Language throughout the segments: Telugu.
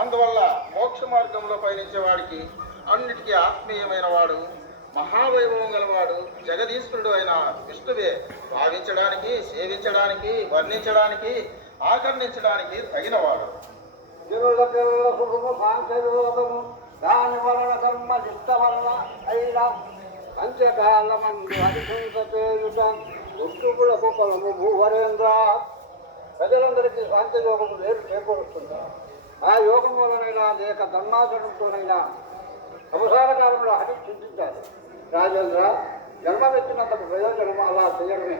అందువల్ల మోక్ష మార్గంలో పయనించే వాడికి అన్నిటికీ ఆత్మీయమైన వాడు, మహావైభవం గలవాడు, జగదీశ్వరుడు అయిన విష్ణువే భావించడానికి, సేవించడానికి, వర్ణించడానికి, ఆకర్ణించడానికి తగినవాడు. దాని వలన కర్మ చిత్త వలన అయిన పంచకాలమందు హరిశంసేయుట ఉట్టుకులకు ఫలము భూవరేంద్ర. ప్రజలందరికీ శాంతి యోగము వేరు చేకూరుస్తుంది. ఆ యోగం వలనైనా లేక ధర్మాచరణతోనైనా సంసార కాలంలో హరి చింతించాలి. రాజేంద్ర, జన్మమెత్తినంతకు ప్రయోజనం అలా చేయడమే.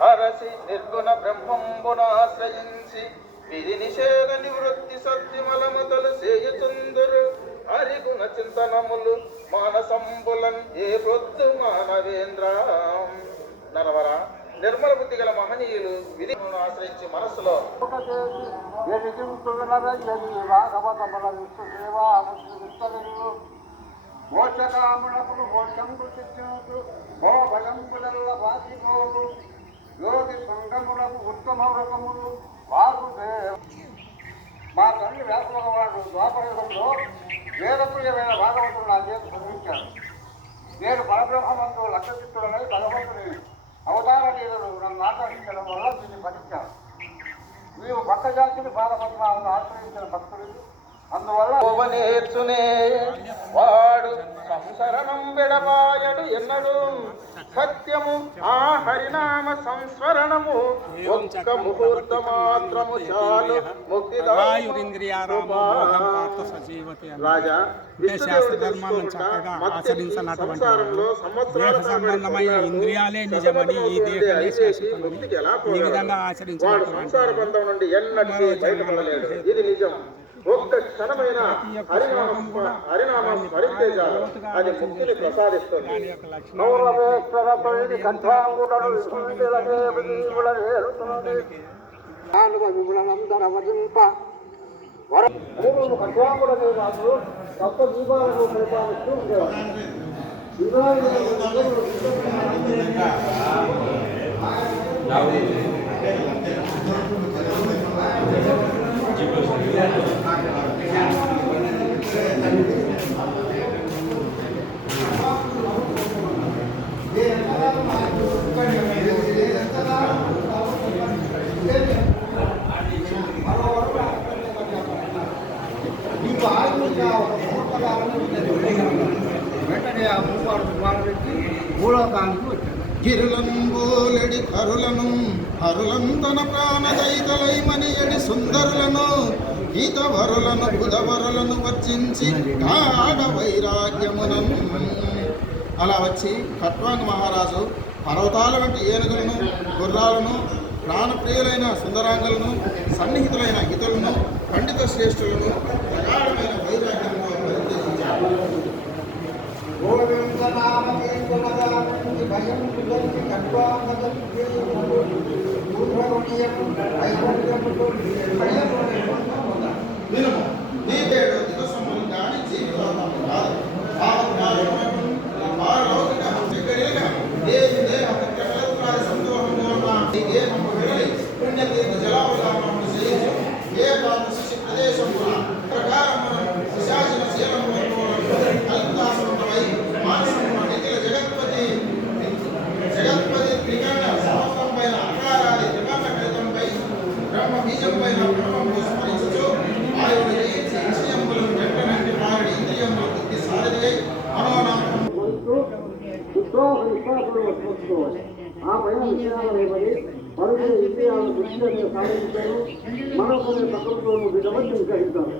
హరసి నిర్గుణ బ్రహ్మంబునాశ్రయించి విధి నిషేధ నివృత్తి సత్యమలమతలు సేయుచుందురు హరిగుణ చింతనములు మానసంబులన్ ఏ ప్రొద్దు మానవేంద్ర. నరవర, నిర్మల బుద్ధి గల మహనీయులు విధిని ఆశ్రయించి మనస్సులో మోక్షకామునకులు మోక్షంకు చిత్తునకు భో భయంబులల్ల వాసిపోవు యోగి సంగములకు ఉత్తమ వ్రతములు వాసుదేవ. మా తల్లి వ్యాసభగవాడు ద్వాపరయుగంలో వేదప్రియమైన భాగవతులు నా చేతి చదివించారు. నేను పరబ్రహ్మమందు లక్షచిత్తుడనై భగవంతుని అవతార లీలలు నన్ను ఆకర్షించడం వల్ల దీన్ని పఠించాను. నీవు భక్త జాతిని పాదపద్మాలను ఆశ్రయించిన భక్తులు, అందువల్ల నేర్చునే వాడు సంసరణం విడవాయడు ఎన్నడు సత్యము ఆ హరినామ సంస్మరణము ఒక్క ముహూర్త మాత్రము చాలు ముక్తి. రాజా, సంబంధమైన ఇంద్రియాలే నిజమని ఈ దేహమే శాశ్వతమని ఈ విధంగా ఆచరించారు. సంసార బంధం నుండి ఎన్నటికీ బయటపడలేడు. ఇది నిజం. ఒక్క క్షణమైన హరినామ స్మరిస్తే చాలు, అది ముక్తిని ప్రసాదిస్తుంది. కంఠాంగుడనే రాజు సప్త దీపాలను పరిపాలిస్తూ ఉండేవాడు. వెంటనే ఆ భూపాడు కుమారుడికి భూలోకానికి వచ్చాడు. గిరులంబోలెడి కరులను హరులంతన ప్రాణదైతలైమని ఎడి సుందరులను ఈతవరులను బుధవరులను వర్జించి గాఢ వైరాగ్యమునను. అలా వచ్చి ఖట్వాంగ మహారాజు పర్వతాల వంటి ఏనుగులను, గుర్రాలను, ప్రాణప్రియులైన సుందరాంగులను, సన్నిహితులైన హితులను, పండిత శ్రేష్ఠులను ప్రగాఢమైన వైరాగ్యంలో పరిచయించాడు. నీవేడు దివసములు కానీ జీవితాంతము కాదు. పుణ్యతీర్థ జలావలాపనము చేయించు ఏ శిష్య ప్రదేశం ప్రకారం శాసన శీలము కల్పదాసమై మానసము నిఖిల జగత్పతి త్రికరణ సమస్తం పైన అకారాది త్రికరణ కృతంపై బ్రహ్మ బీజం పైన బ్రహ్మము స్మరించు ఆయుడు జయించి విషయములను వెంటనంటి మారి ఇంద్రియముల బుద్ధి సారథి మనోనామం ఆ పైన విషయాలు ఇవ్వని మరొకరి ఇంద్రియాలను దృష్టిని సాధించారు. మరొకరి ప్రకృతులను విధవచ్చి గ్రహించారు.